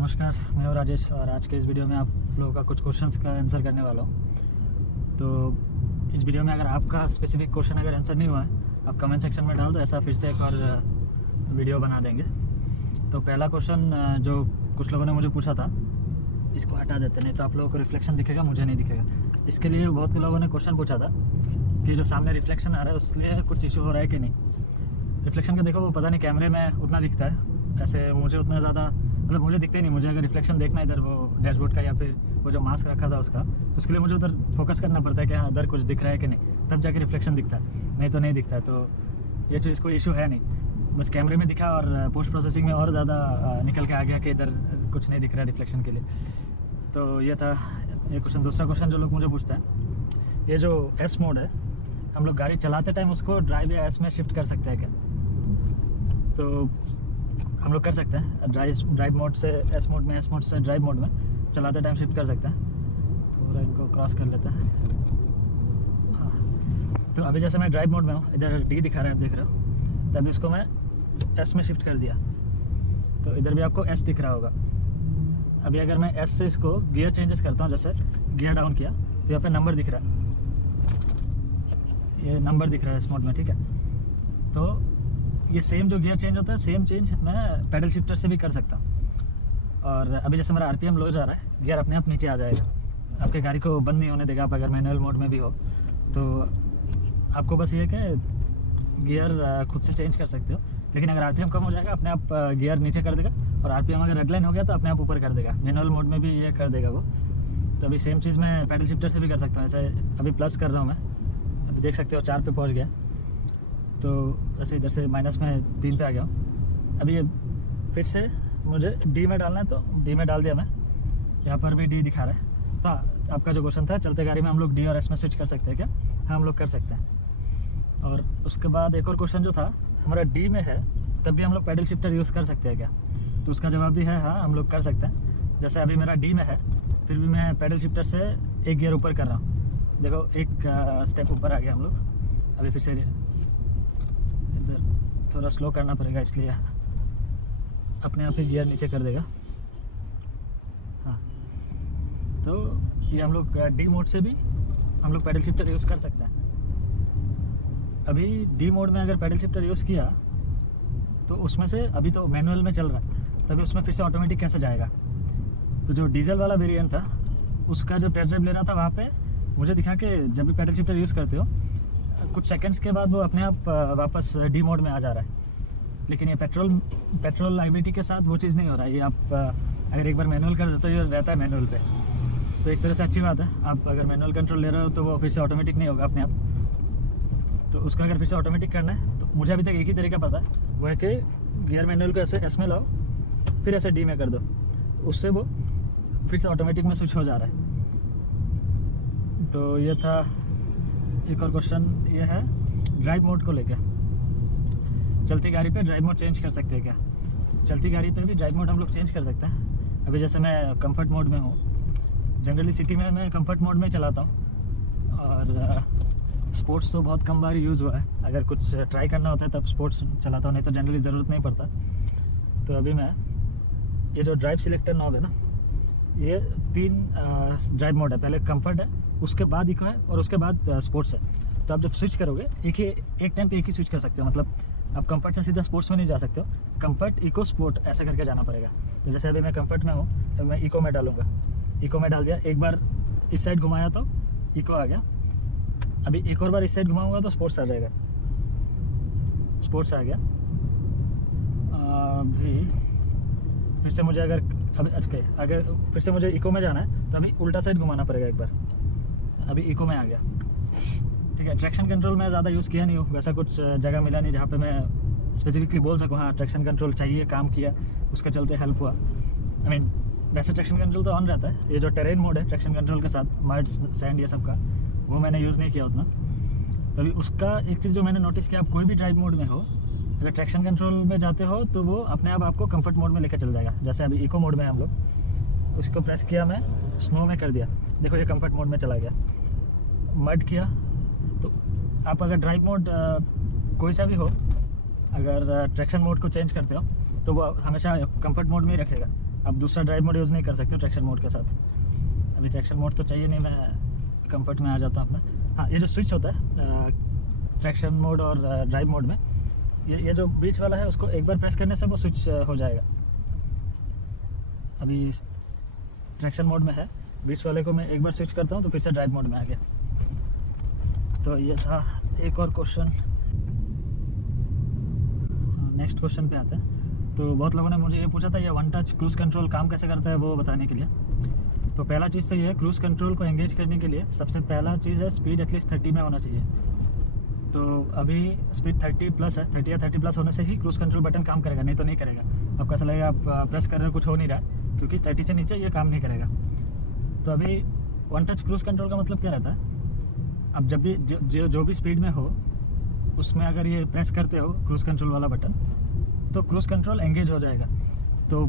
नमस्कार, मैं हूं राजेश और आज के इस वीडियो में आप लोगों का कुछ क्वेश्चंस का आंसर करने वाला हूं। तो इस वीडियो में अगर आपका स्पेसिफिक क्वेश्चन अगर आंसर नहीं हुआ है, आप कमेंट सेक्शन में डाल दो, ऐसा फिर से एक और वीडियो बना देंगे। तो पहला क्वेश्चन जो कुछ लोगों ने मुझे पूछा था, इसको हटा देते, नहीं तो आप लोगों को रिफ्लेक्शन दिखेगा, मुझे नहीं दिखेगा। इसके लिए बहुत लोगों ने क्वेश्चन पूछा था कि जो सामने रिफ्लेक्शन आ रहा है उसलिए कुछ इशू हो रहा है कि नहीं। रिफ्लेक्शन का देखो, वो पता नहीं कैमरे में उतना दिखता है, ऐसे मुझे उतना ज़्यादा मतलब मुझे दिखते ही नहीं। मुझे अगर रिफ्लेक्शन देखना है इधर वो डैशबोर्ड का या फिर वो जो मास्क रखा था उसका, तो उसके लिए मुझे उधर फोकस करना पड़ता है कि हाँ इधर कुछ दिख रहा है कि नहीं, तब जाके रिफ्लेक्शन दिखता है, नहीं तो नहीं दिखता है। तो ये चीज़ कोई इशू है नहीं, बस कैमरे में दिखा और पोस्ट प्रोसेसिंग में और ज़्यादा निकल के आ गया कि इधर कुछ नहीं दिख रहा है रिफ्लेक्शन के लिए। तो ये था ये क्वेश्चन। दूसरा क्वेश्चन जो लोग मुझे पूछते हैं, ये जो एस मोड है, हम लोग गाड़ी चलाते टाइम उसको ड्राइव या एस में शिफ्ट कर सकते हैं क्या? तो हम लोग कर सकते हैं। ड्राइव मोड से एस मोड में, एस मोड से ड्राइव मोड में चलाते टाइम शिफ्ट कर सकते हैं। थोड़ा इनको क्रॉस कर लेते हैं। हाँ, तो अभी जैसे मैं ड्राइव मोड में हूँ, इधर डी दिखा रहा है, आप देख रहे हो, तभी इसको मैं एस में शिफ्ट कर दिया, तो इधर भी आपको एस दिख रहा होगा। अभी अगर मैं एस से इसको गियर चेंजेस करता हूँ, जैसे गियर डाउन किया तो यहाँ पे नंबर दिख रहा है, ये नंबर दिख रहा है एस मोड में, ठीक है। तो ये सेम जो गियर चेंज होता है, सेम चेंज मैं पैडल शिफ्टर से भी कर सकता हूँ। और अभी जैसे मेरा आरपीएम लो जा रहा है, गियर अपने आप नीचे आ जाएगा, आपके गाड़ी को बंद नहीं होने देगा। आप अगर मैनुअल मोड में भी हो तो आपको बस ये कि गियर खुद से चेंज कर सकते हो, लेकिन अगर आरपीएम कम हो जाएगा अपने आप गियर नीचे कर देगा, और आरपीएम अगर रेड लाइन हो गया तो अपने आप ऊपर कर देगा। मैनुअल मोड में भी ये कर देगा वो। तो अभी सेम चीज़ मैं पैडल शिफ्टर से भी कर सकता हूँ। ऐसे अभी प्लस कर रहा हूँ मैं, अभी देख सकते हो 4 पे पहुँच गया, तो वैसे इधर से माइनस में 3 पे आ गया हूँ। अभी ये फिर से मुझे डी में डालना है, तो डी में डाल दिया मैं, यहाँ पर भी डी दिखा रहा है। तो आपका जो क्वेश्चन था, चलते गाड़ी में हम लोग डी और एस में स्विच कर सकते हैं क्या? हाँ, हम लोग कर सकते हैं। और उसके बाद एक और क्वेश्चन जो था, हमारा डी में है तब भी हम लोग पैडल शिफ्टर यूज़ कर सकते हैं क्या? तो उसका जवाब भी है हाँ, हम लोग कर सकते हैं। जैसे अभी मेरा डी में है, फिर भी मैं पैडल शिफ्टर से एक गियर ऊपर कर रहा हूँ, देखो एक स्टेप ऊपर आ गया हम लोग। अभी फिर से इधर थोड़ा स्लो करना पड़ेगा, इसलिए अपने आप ही गियर नीचे कर देगा। हाँ, तो ये हम लोग डी मोड से भी हम लोग पैडल शिफ्टर यूज़ कर सकते हैं। अभी डी मोड में अगर पैडल शिफ्टर यूज़ किया तो उसमें से, अभी तो मैनुअल में चल रहा है, तभी उसमें फिर से ऑटोमेटिक कैसे जाएगा? तो जो डीजल वाला वेरिएंट था, उसका जो टेस्ट ड्राइव ले रहा था, वहाँ पे मुझे दिखा कि जब भी पैडल शिफ्टर यूज़ करते हो कुछ सेकंड्स के बाद वो अपने आप वापस डी मोड में आ जा रहा है। लेकिन ये पेट्रोल लाइबिलिटी के साथ वो चीज़ नहीं हो रहा है। ये आप अगर एक बार मैनुअल कर दो तो ये रहता है मैनुअल पे, तो एक तरह से अच्छी बात है। आप अगर मैनुअल कंट्रोल ले रहे हो तो वो फिर से ऑटोमेटिक नहीं होगा अपने आप। तो उसका अगर फिर से ऑटोमेटिक करना है, तो मुझे अभी तक एक ही तरीका पता है, वो है कि गियर मैनुअल को ऐसे एस में लाओ, फिर ऐसे डी में कर दो, उससे वो फिर से ऑटोमेटिक में स्विच हो जा रहा है। तो ये था। एक और क्वेश्चन ये है ड्राइव मोड को लेकर, चलती गाड़ी पे ड्राइव मोड चेंज कर सकते हैं क्या? चलती गाड़ी पे भी ड्राइव मोड हम लोग चेंज कर सकते हैं। अभी जैसे मैं कंफर्ट मोड में हूँ, जनरली सिटी में मैं कंफर्ट मोड में चलाता हूँ, और स्पोर्ट्स तो बहुत कम बार यूज़ हुआ है। अगर कुछ ट्राई करना होता है तब स्पोर्ट्स चलाता हूँ, नहीं तो जनरली ज़रूरत नहीं पड़ता। तो अभी मैं ये जो ड्राइव सिलेक्टर नॉब है ना, ये 3 ड्राइव मोड है। पहले कंफर्ट है, उसके बाद इको है, और उसके बाद स्पोर्ट्स है। तो आप जब स्विच करोगे एक टाइम पे एक ही स्विच कर सकते हो। मतलब आप कंफर्ट से सीधा स्पोर्ट्स में नहीं जा सकते हो, कंफर्ट इको स्पोर्ट ऐसा करके जाना पड़ेगा। तो जैसे अभी मैं कंफर्ट में हूँ, तो मैं इको में डालूंगा, इको में डाल दिया, एक बार इस साइड घुमाया तो इको आ गया, अभी एक और बार इस साइड घुमाऊंगा तो स्पोर्ट्स आ जाएगा, स्पोर्ट्स आ गया। अभी फिर से मुझे अगर फिर से मुझे इको में जाना है, तो अभी उल्टा साइड घुमाना पड़ेगा एक बार, अभी इको में आ गया, ठीक है। ट्रैक्शन कंट्रोल मैं ज़्यादा यूज़ किया नहीं हूँ, वैसा कुछ जगह मिला नहीं जहाँ पे मैं स्पेसिफिकली बोल सकूँ हाँ ट्रैक्शन कंट्रोल चाहिए, काम किया, उसके चलते हेल्प हुआ। आई मीन वैसे ट्रैक्शन कंट्रोल तो ऑन रहता है। ये जो टेरेन मोड है ट्रैक्शन कंट्रोल के साथ, मड सैंड ये सब का, वो मैंने यूज़ नहीं किया उतना। तो अभी उसका एक चीज़ जो मैंने नोटिस किया, आप कोई भी ड्राइव मोड में हो, अगर ट्रैक्शन कंट्रोल में जाते हो तो वो अपने आप आपको कंफर्ट मोड में लेकर चल जाएगा। जैसे अभी इको मोड में हम लोग, उसको प्रेस किया, मैं स्नो में कर दिया, देखो ये कंफर्ट मोड में चला गया। मड किया, तो आप अगर ड्राइव मोड कोई सा भी हो, अगर ट्रैक्शन मोड को चेंज करते हो तो वो हमेशा कंफर्ट मोड में ही रखेगा। आप दूसरा ड्राइव मोड यूज़ नहीं कर सकते ट्रैक्शन मोड के साथ। अभी ट्रैक्शन मोड तो चाहिए नहीं, मैं कंफर्ट में आ जाता हूँ अपना। हाँ, ये जो स्विच होता है ट्रैक्शन मोड और ड्राइव मोड में, ये जो बीच वाला है उसको एक बार प्रेस करने से वो स्विच हो जाएगा। अभी ट्रैक्शन मोड में है, बीच वाले को मैं एक बार स्विच करता हूँ तो फिर से ड्राइव मोड में आ गया। तो ये था एक और क्वेश्चन। नेक्स्ट क्वेश्चन पे आते हैं। तो बहुत लोगों ने मुझे ये पूछा था ये वन टच क्रूज़ कंट्रोल काम कैसे करता है वो बताने के लिए। तो पहला चीज़ तो ये है, क्रूज़ कंट्रोल को एंगेज करने के लिए सबसे पहला चीज़ है स्पीड एटलीस्ट 30 में होना चाहिए। तो अभी स्पीड 30 प्लस है, 30 या 30 प्लस होने से ही क्रूज़ कंट्रोल बटन काम करेगा, नहीं तो नहीं करेगा। आपको ऐसा लगेगा आप प्रेस कर रहे हो कुछ हो नहीं रहा है, क्योंकि 30 से नीचे ये काम नहीं करेगा। तो अभी वन टच क्रूज़ कंट्रोल का मतलब क्या रहता है, अब जब भी जो भी स्पीड में हो उसमें अगर ये प्रेस करते हो क्रूज़ कंट्रोल वाला बटन तो क्रूज़ कंट्रोल एंगेज हो जाएगा। तो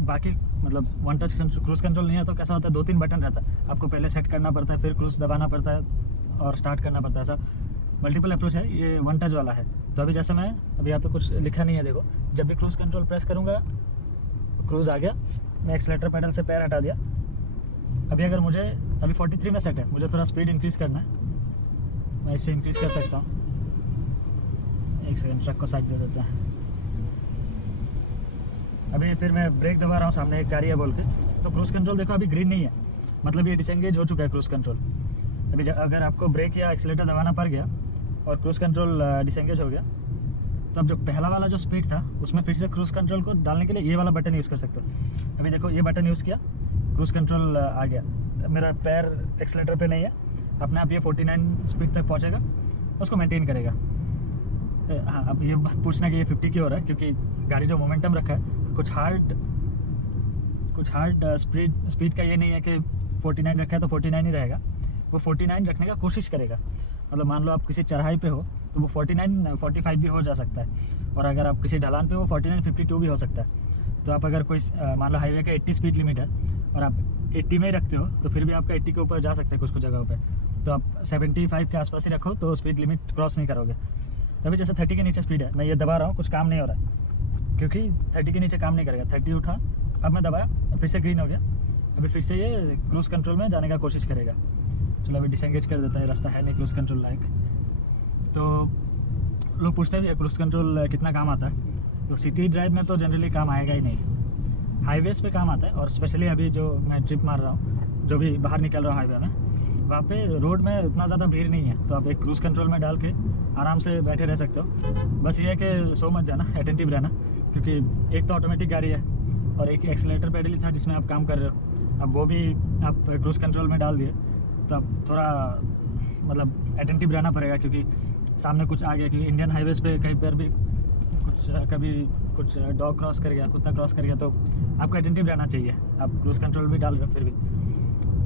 बाकी मतलब वन टच क्रूज़ कंट्रोल नहीं है तो कैसा होता है, 2-3 बटन रहता है, आपको पहले सेट करना पड़ता है, फिर क्रूज़ दबाना पड़ता है और स्टार्ट करना पड़ता है। ऐसा मल्टीपल अप्रोच है, ये वन टच वाला है। तो अभी जैसे मैं अभी यहाँ पे कुछ लिखा नहीं है, देखो जब भी क्रूज़ कंट्रोल प्रेस करूँगा क्रूज़ आ गया, मैं एक्सीलरेटर पेडल से पैर हटा दिया। अभी अगर मुझे अभी 43 में सेट है, मुझे थोड़ा स्पीड इंक्रीज़ करना है, मैं इससे इंक्रीज़ कर सकता हूँ। एक सेकंड, ट्रक को साइड दे देते हैं। अभी फिर मैं ब्रेक दबा रहा हूँ, सामने एक गाड़ी है बोल के, तो क्रूज़ कंट्रोल देखो अभी ग्रीन नहीं है, मतलब ये डिसएंगेज हो चुका है क्रूज़ कंट्रोल। अभी अगर आपको ब्रेक या एक्सीलरेटर दबाना पड़ गया और क्रूज़ कंट्रोल डिसएंगेज हो गया, तो अब जो पहला वाला जो स्पीड था उसमें फिर से क्रूज़ कंट्रोल को डालने के लिए ये वाला बटन यूज़ कर सकते हो। अभी देखो ये बटन यूज़ किया, क्रूज़ कंट्रोल आ गया, मेरा पैर एक्सीलरेटर पे नहीं है, अपने आप ये 49 स्पीड तक पहुँचेगा, उसको मेंटेन करेगा। हाँ, अब ये बात पूछना कि ये 50 क्यों हो रहा है, क्योंकि गाड़ी जो मोमेंटम रखा है कुछ हार्ड स्पीड का ये नहीं है कि 49 रखा है तो 49 ही रहेगा, वो 49 रखने का कोशिश करेगा। मतलब मान लो आप किसी चढ़ाई पे हो तो वो 49 45 भी हो जा सकता है, और अगर आप किसी ढलान पे हो 49 52 भी हो सकता है। तो आप अगर कोई मान लो हाईवे का 80 स्पीड लिमिट है और आप 80 में ही रखते हो तो फिर भी आपका 80 के ऊपर जा सकता है कुछ कुछ जगहों पे। तो आप 75 के आसपास ही रखो तो स्पीड लिमिट क्रॉस नहीं करोगे। तभी जैसे 30 के नीचे स्पीड है, मैं ये दबा रहा हूँ, कुछ काम नहीं हो रहा है क्योंकि 30 के नीचे काम नहीं करेगा। 30 उठा, अब मैं दबाया, फिर से ग्रीन हो गया, अभी फिर से ये क्रूज़ कंट्रोल में जाने का कोशिश करेगा। चलो अभी डिसएंगेज कर देता है, रास्ता है नहीं क्रूज़ कंट्रोल लायक। तो लोग पूछते हैं क्रूज़ कंट्रोल कितना काम आता है, तो सिटी ड्राइव में तो जनरली काम आएगा ही नहीं, हाईवेज़ पे काम आता है। और स्पेशली अभी जो मैं ट्रिप मार रहा हूँ, जो भी बाहर निकल रहा हूँ हाईवे में, वहाँ पे रोड में उतना ज़्यादा भीड़ नहीं है, तो आप एक क्रूज़ कंट्रोल में डाल के आराम से बैठे रह सकते हो। बस ये है कि सो मत जाना, अटेंटिव रहना, क्योंकि एक तो ऑटोमेटिक गाड़ी है और एक एक्सीलरेटर पेडल ही था जिसमें आप काम कर रहे हो, अब वो भी आप क्रूज़ कंट्रोल में डाल दिए, तो अब थोड़ा मतलब अटेंटिव रहना पड़ेगा, क्योंकि सामने कुछ आ गया। क्योंकि इंडियन हाईवेज़ पे कहीं पर भी कभी कुछ डॉग क्रॉस कर गया, कुत्ता क्रॉस कर गया, तो आपको अटेंटिव रहना चाहिए। आप क्रूज़ कंट्रोल भी डाल रहे हो फिर भी।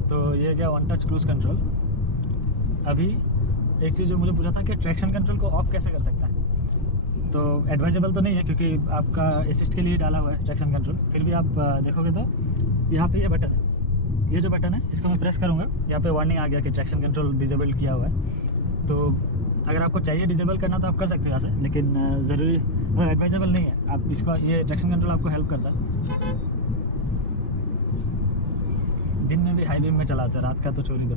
तो ये गया वन टच क्रूज़ कंट्रोल। अभी एक चीज़ जो मुझे पूछा था कि ट्रैक्शन कंट्रोल को ऑफ कैसे कर सकता है, तो एडवाइजेबल तो नहीं है क्योंकि आपका असिस्ट के लिए डाला हुआ है ट्रैक्शन कंट्रोल। फिर भी आप देखोगे तो यहाँ पे ये बटन है, ये जो बटन है इसको मैं प्रेस करूँगा, यहाँ पे वार्निंग आ गया कि ट्रैक्शन कंट्रोल डिजेबल किया हुआ है। तो अगर आपको चाहिए डिजेबल करना तो आप कर सकते हो यहाँ से, लेकिन ज़रूरी मतलब एडवाइजेबल नहीं है। आप इसको, ये ट्रैक्शन कंट्रोल आपको हेल्प करता है। दिन में भी हाई बीम में चलाते हैं, रात का तो छोड़ ही दो।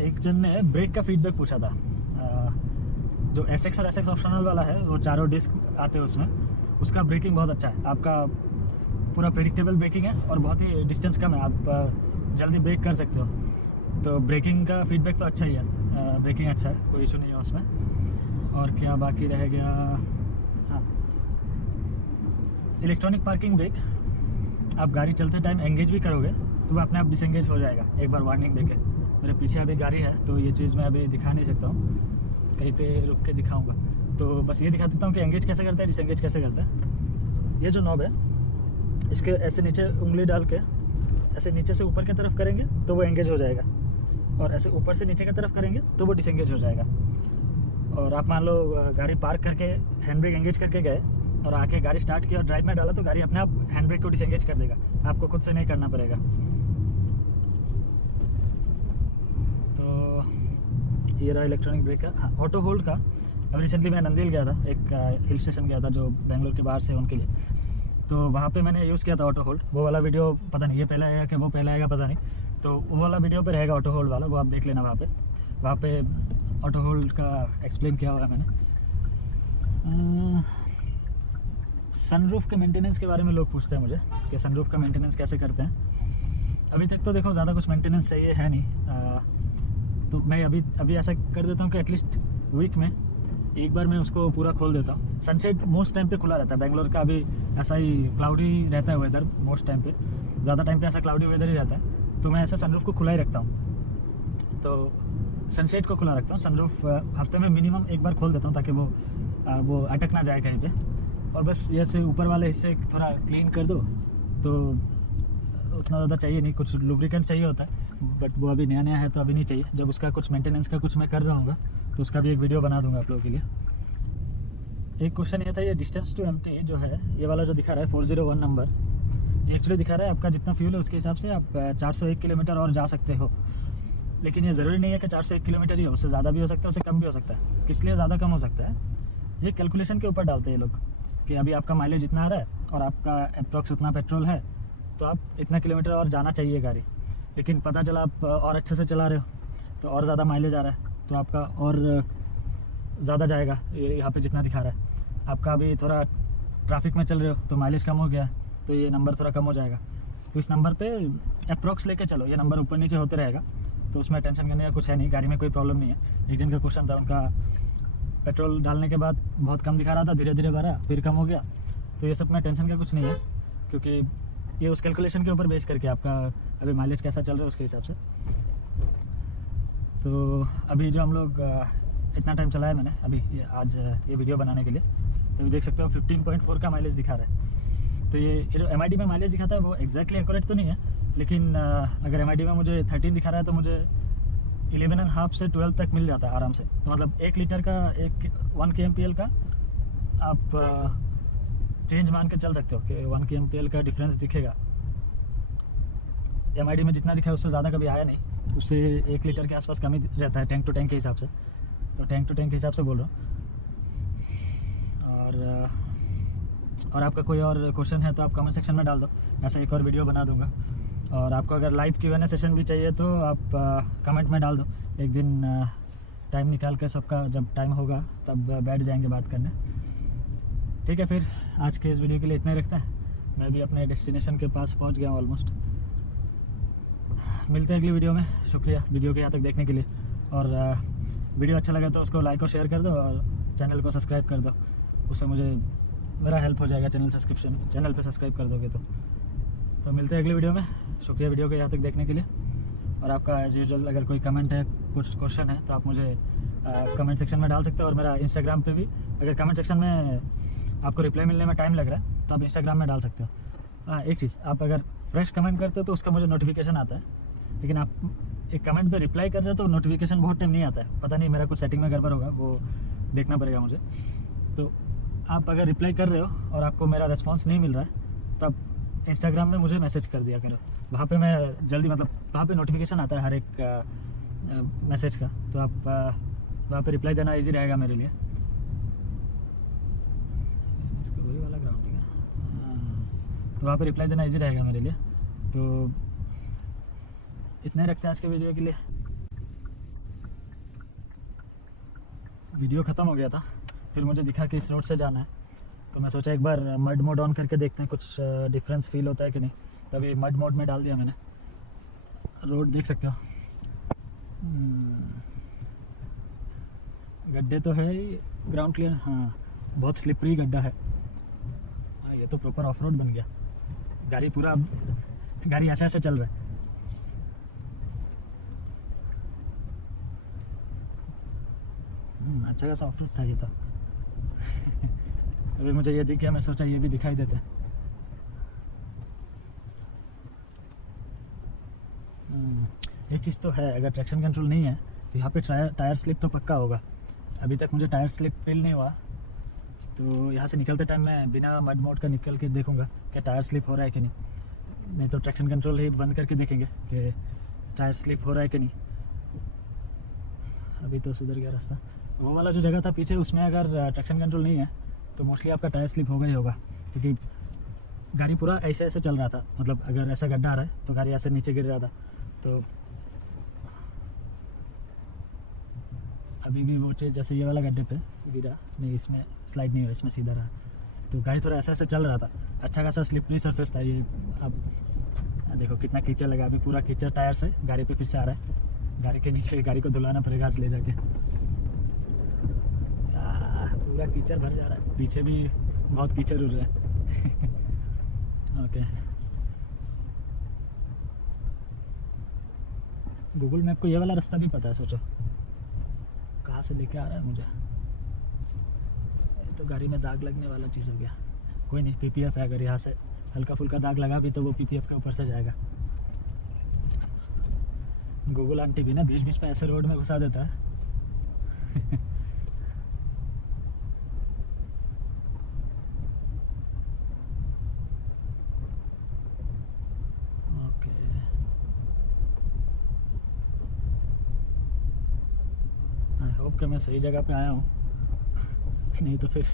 एक जन ने ब्रेक का फीडबैक पूछा था। जो SX और SX ऑप्शनल वाला है, वो चारों डिस्क आते हैं उसमें, उसका ब्रेकिंग बहुत अच्छा है, आपका पूरा प्रेडिक्टेबल ब्रेकिंग है और बहुत ही डिस्टेंस कम है, आप जल्दी ब्रेक कर सकते हो। तो ब्रेकिंग का फीडबैक तो अच्छा ही है, ब्रेकिंग अच्छा है, कोई इशू नहीं है उसमें। और क्या बाकी रह गया, हाँ, इलेक्ट्रॉनिक पार्किंग ब्रेक, आप गाड़ी चलते टाइम एंगेज भी करोगे तो वो अपने आप डिसएंगेज हो जाएगा एक बार वार्निंग देके। मेरे पीछे अभी गाड़ी है तो ये चीज़ मैं अभी दिखा नहीं सकता हूँ, कहीं पे रुक के दिखाऊंगा। तो बस ये दिखा देता हूँ कि एंगेज कैसे करता है, डिसएंगेज कैसे करता है। ये जो नॉब है, इसके ऐसे नीचे उंगली डाल के ऐसे नीचे से ऊपर की तरफ करेंगे तो वो एंगेज हो जाएगा, और ऐसे ऊपर से नीचे की तरफ करेंगे तो वो डिसएंगेज हो जाएगा। और आप मान लो गाड़ी पार्क करके हैंड ब्रेक एंगेज करके गए और आके गाड़ी स्टार्ट की और ड्राइव में डाला तो गाड़ी अपने आप हैंड ब्रेक को डिसएंगेज कर देगा, आपको खुद से नहीं करना पड़ेगा। तो ये रहा इलेक्ट्रॉनिक ब्रेक का। हाँ, ऑटो होल्ड का, अभी रिसेंटली मैं नंदील गया था, एक हिल स्टेशन गया था जो बेंगलोर के बाहर से उनके लिए, तो वहाँ पे मैंने यूज़ किया था ऑटो होल्ड। वो वाला वीडियो पता नहीं ये पहले आएगा कि वो पहले आएगा पता नहीं, तो वो वाला वीडियो पे रहेगा ऑटो होल्ड वाला, वो आप देख लेना। वहाँ पे ऑटो होल्ड का एक्सप्लेन किया हुआ है मैंने। सनरूफ के मेंटेनेंस के बारे में लोग पूछते हैं मुझे कि सनरूफ का मेंटेनेंस कैसे करते हैं। अभी तक तो देखो ज़्यादा कुछ मेंटेनेंस चाहिए है नहीं, तो मैं अभी ऐसा कर देता हूँ कि एटलीस्ट वीक में एक बार मैं उसको पूरा खोल देता हूँ। सनसेट मोस्ट टाइम पे खुला रहता है बेंगलोर का, अभी ऐसा ही क्लाउडी रहता है वेदर मोस्ट टाइम पे, ज़्यादा टाइम पे ऐसा क्लाउडी वेदर ही रहता है, तो मैं ऐसा सनरूफ को खुला ही रखता हूँ। तो सनसेट को खुला रखता हूँ, सनरूफ हफ्ते में मिनिमम एक बार खोल देता हूँ ताकि वो अटक ना जाए कहीं पे। और बस ये से ऊपर वाले हिस्से थोड़ा क्लीन कर दो, तो उतना ज़्यादा चाहिए नहीं, कुछ लुब्रिकेंट चाहिए होता है, बट वो अभी नया है तो अभी नहीं चाहिए। जब उसका कुछ मेंटेनेंस का कुछ मैं कर रहा हूँ तो उसका भी एक वीडियो बना दूंगा आप लोगों के लिए। एक क्वेश्चन ये था, ये डिस्टेंस टू एम्प्टी जो है, ये वाला जो दिखा रहा है 401 नंबर, ये एक्चुअली दिखा रहा है आपका जितना फ्यूल है उसके हिसाब से आप 401 किलोमीटर और जा सकते हो। लेकिन ये ज़रूरी नहीं है कि 401 किलोमीटर ही हो, उससे ज़्यादा भी हो सकता है, उससे कम भी हो सकता है। किस लिए ज़्यादा कम हो सकता है, ये कैलकुलेशन के ऊपर डालते हैं लोग कि अभी आपका माइलेज इतना आ रहा है और आपका अप्रॉक्स उतना पेट्रोल है, तो आप इतना किलोमीटर और जाना चाहिए गाड़ी। लेकिन पता चला आप और अच्छे से चला रहे हो तो और ज़्यादा माइलेज आ रहा है, तो आपका और ज़्यादा जाएगा। यहाँ पे जितना दिखा रहा है आपका, अभी थोड़ा ट्रैफिक में चल रहे हो तो माइलेज कम हो गया, तो ये नंबर थोड़ा कम हो जाएगा। तो इस नंबर पे अप्रॉक्स लेके चलो, ये नंबर ऊपर नीचे होते रहेगा, तो उसमें टेंशन करने का कुछ है नहीं, गाड़ी में कोई प्रॉब्लम नहीं है। एक जन का क्वेश्चन था, उनका पेट्रोल डालने के बाद बहुत कम दिखा रहा था, धीरे धीरे बढ़ा फिर कम हो गया, तो ये सब में टेंशन का कुछ नहीं है, क्योंकि ये उस कैलकुलेशन के ऊपर बेस करके आपका अभी माइलेज कैसा चल रहा है उसके हिसाब से। तो अभी जो हम लोग इतना टाइम चलाया मैंने अभी आज ये वीडियो बनाने के लिए, तो अभी देख सकते हो 15.4 का माइलेज दिखा रहा है। तो ये जो MID में माइलेज दिखाता है वो एग्जैक्टली एक्यूरेट तो नहीं है, लेकिन अगर MID में मुझे 13 दिखा रहा है तो मुझे 11.5 से 12 तक मिल जाता है आराम से। तो मतलब 1 लीटर का 1 kmpl का आप चेंज मान के चल सकते हो कि 1 kmpl का डिफरेंस दिखेगा। MID में जितना दिखा है उससे ज़्यादा कभी आया नहीं, उससे 1 लीटर के आसपास कम ही रहता है टैंक टू टैंक के हिसाब से, तो टैंक टू टैंक के हिसाब से बोल रहा हूँ। और आपका कोई और क्वेश्चन है तो आप कमेंट सेक्शन में डाल दो, ऐसा एक और वीडियो बना दूंगा। और आपको अगर लाइव Q&A सेशन भी चाहिए तो आप कमेंट में डाल दो, एक दिन टाइम निकाल कर सबका जब टाइम होगा तब बैठ जाएंगे बात करने। ठीक है, फिर आज के इस वीडियो के लिए इतना ही रखते हैं। मैं भी अपने डेस्टिनेशन के पास पहुंच गया हूँ ऑलमोस्ट। मिलते हैं अगली वीडियो में। शुक्रिया वीडियो के यहाँ तक देखने के लिए, और वीडियो अच्छा लगा तो उसको लाइक और शेयर कर दो और चैनल को सब्सक्राइब कर दो, उससे मुझे मेरा हेल्प हो जाएगा। चैनल पे सब्सक्राइब कर दोगे तो मिलते हैं अगली वीडियो में। शुक्रिया वीडियो को यहाँ तक देखने के लिए। और आपका एज यूजुअल अगर कोई कमेंट है, कुछ क्वेश्चन है, तो आप मुझे कमेंट सेक्शन में डाल सकते हो। और मेरा इंस्टाग्राम पे भी, अगर कमेंट सेक्शन में आपको रिप्लाई मिलने में टाइम लग रहा है तो आप इंस्टाग्राम में डाल सकते हो। एक चीज़, आप अगर फ्रेश कमेंट करते हो तो उसका मुझे नोटिफिकेशन आता है, लेकिन आप एक कमेंट पे रिप्लाई कर रहे हो तो नोटिफिकेशन बहुत टाइम नहीं आता है। पता नहीं मेरा कुछ सेटिंग में गड़बड़ होगा, वो देखना पड़ेगा मुझे। तो आप अगर रिप्लाई कर रहे हो और आपको मेरा रिस्पांस नहीं मिल रहा है तब इंस्टाग्राम में मुझे मैसेज कर दिया करो, वहाँ पे मैं जल्दी, मतलब वहाँ पे नोटिफिकेशन आता है हर एक मैसेज का, तो आप वहाँ पे रिप्लाई देना इजी रहेगा मेरे लिए। इसका वही वाला ग्राउंड है, तो वहाँ पे रिप्लाई देना इजी रहेगा मेरे लिए। तो इतना ही रखते हैं आज के वीडियो के लिए। वीडियो ख़त्म हो गया था, फिर मुझे दिखा कि इस रोड से जाना है, तो मैं सोचा एक बार मड मोड ऑन करके देखते हैं कुछ डिफरेंस फील होता है कि नहीं। तभी मड मोड में डाल दिया मैंने। रोड देख सकते हो, गड्ढे तो है ही, ग्राउंड क्लियर, हाँ बहुत स्लिपरी गड्ढा है। हाँ ये तो प्रॉपर ऑफ रोड बन गया, गाड़ी ऐसे ऐसे चल रहा है। अच्छा खासा ऑफ रोड था ये तो। अभी मुझे ये दिख गया, मैं सोचा ये भी दिखाई देते हैं। एक चीज़ तो है, अगर ट्रैक्शन कंट्रोल नहीं है तो यहाँ पे टायर स्लिप तो पक्का होगा। अभी तक मुझे टायर स्लिप फील नहीं हुआ, तो यहाँ से निकलते टाइम मैं बिना मड मोड का निकल के देखूँगा कि टायर स्लिप हो रहा है कि नहीं तो ट्रैक्शन कंट्रोल ही बंद करके देखेंगे कि टायर स्लिप हो रहा है कि नहीं। अभी तो सुधर गया रास्ता, वो वाला जो जगह था पीछे, उसमें अगर ट्रैक्शन कंट्रोल नहीं है तो मोस्टली आपका टायर स्लिप होगा ही होगा, क्योंकि गाड़ी पूरा ऐसे ऐसे चल रहा था। मतलब अगर ऐसा गड्ढा आ रहा है तो गाड़ी ऐसे नीचे गिर जाता। तो अभी भी वो चीज़ जैसे ये वाला गड्ढे पे गिरा नहीं, इसमें स्लाइड नहीं हुआ, इसमें सीधा रहा। तो गाड़ी थोड़ा ऐसा ऐसा चल रहा था, अच्छा खासा स्लिपरी सरफेस था ये। अब देखो कितना कीचड़ लगा, अभी पूरा कीचड़ टायर से गाड़ी पे फिर से आ रहा है। गाड़ी के नीचे गाड़ी को धुलाना पड़ेगा आज ले जाके। पूरा कीचड़ भर जा रहा है, पीछे भी बहुत कीचड़ उड़ रहा है। ओके, गूगल मैप को ये वाला रास्ता भी पता है, सोचो कहाँ से लेके आ रहा है मुझे। ये तो गाड़ी में दाग लगने वाला चीज़ हो गया। कोई नहीं, पीपीएफ है, अगर यहाँ से हल्का फुल्का दाग लगा भी तो वो पीपीएफ के ऊपर से जाएगा। गूगल आंटी भी ना बीच बीच में ऐसे रोड में घुसा देता है। आई होप कि मैं सही जगह पे आया हूँ, नहीं तो फिर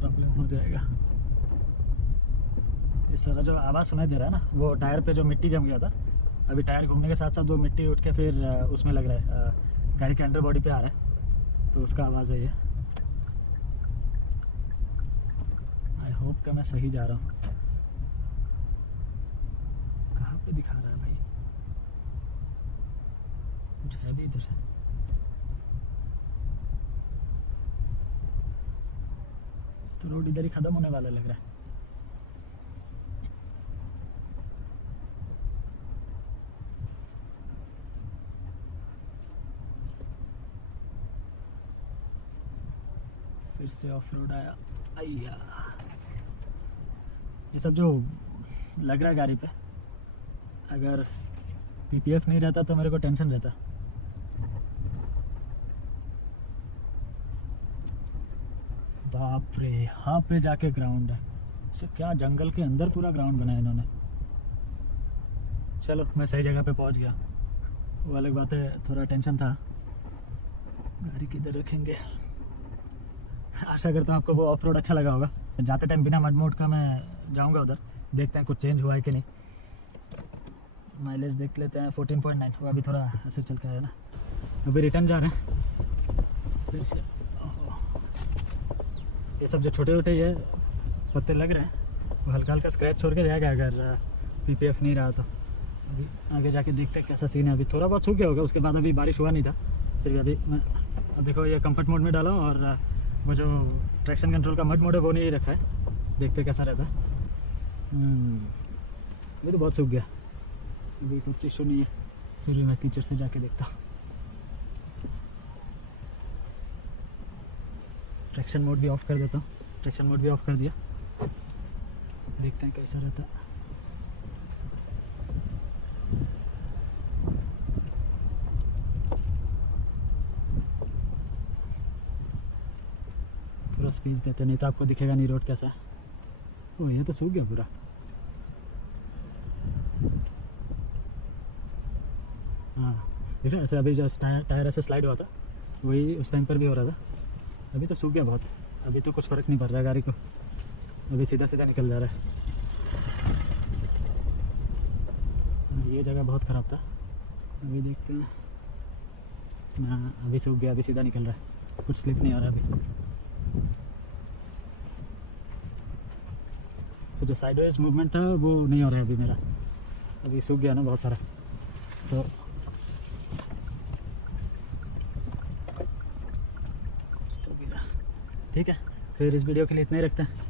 प्रॉब्लम हो जाएगा। इस सारा जो आवाज़ सुनाई दे रहा है ना, वो टायर पे जो मिट्टी जम गया था, अभी टायर घूमने के साथ साथ वो मिट्टी उठ के फिर उसमें लग रहा है, गाड़ी के अंडर बॉडी पे आ रहा है, तो उसका आवाज़ है ये। आई होप कि मैं सही जा रहा हूँ। कहाँ पे दिखा रहा है भाई, कुछ है भी इधर। तो रोड इधर ही ख़त्म होने वाला लग रहा है। फिर से ऑफ रोड आया। अय्या, ये सब जो लग रहा है गाड़ी पे, अगर पीपीएफ नहीं रहता तो मेरे को टेंशन रहता। बाप रे, यहाँ पे जाके ग्राउंड है। इसे क्या जंगल के अंदर पूरा ग्राउंड बनाया इन्होंने। चलो मैं सही जगह पे पहुंच गया, वो अलग बात है, थोड़ा टेंशन था। गाड़ी किधर रखेंगे। आशा करता हूँ आपको वो ऑफ रोड अच्छा लगा होगा। जाते टाइम बिना मड मोड का मैं जाऊँगा उधर, देखते हैं कुछ चेंज हुआ है कि नहीं। माइलेज देख लेते हैं 14.9, वो अभी थोड़ा ऐसे चल के आया ना। अभी रिटर्न जा रहे हैं फिर से। ये सब जो छोटे छोटे ये पत्ते लग रहे हैं वो हल्का हल्का स्क्रैच छोड़ के जाएगा अगर पीपीएफ नहीं रहा तो। अभी आगे जाके देखते हैं कैसा सीन है। अभी थोड़ा बहुत सूख गया होगा, उसके बाद अभी बारिश हुआ नहीं था। सिर्फ अभी मैं देखो ये कंफर्ट मोड में डाला हूँ, और वो जो ट्रैक्शन कंट्रोल का मड मोड है वो नहीं रखा है। देखते कैसा रहता है। अभी तो बहुत सूख गया, अभी कुछ इशू नहीं है। फिर भी मैं कीचड़ से जाके देखता हूँ। ट्रैक्शन मोड भी ऑफ़ कर देता हूँ। ट्रैक्शन मोड भी ऑफ़ कर दिया, देखते हैं कैसा रहता है। थोड़ा स्पीड देते, नहीं तो आपको दिखेगा नहीं रोड कैसा है। ओ ये तो सूख गया पूरा। हाँ देख रहे ऐसे, अभी जो टायर ऐसे स्लाइड हुआ था वही उस टाइम पर भी हो रहा था। अभी तो सूख गया बहुत, अभी तो कुछ फ़र्क नहीं पड़ रहा है गाड़ी को, अभी सीधा सीधा निकल जा रहा है। ये जगह बहुत ख़राब था, अभी देखते हैं ना। अभी सूख गया, अभी सीधा निकल रहा है, कुछ स्लिप नहीं हो रहा अभी। तो जो साइडवेज मूवमेंट था वो नहीं हो रहा है अभी मेरा, अभी सूख गया ना बहुत सारा। तो ठीक है, फिर इस वीडियो के लिए इतना ही रखते हैं।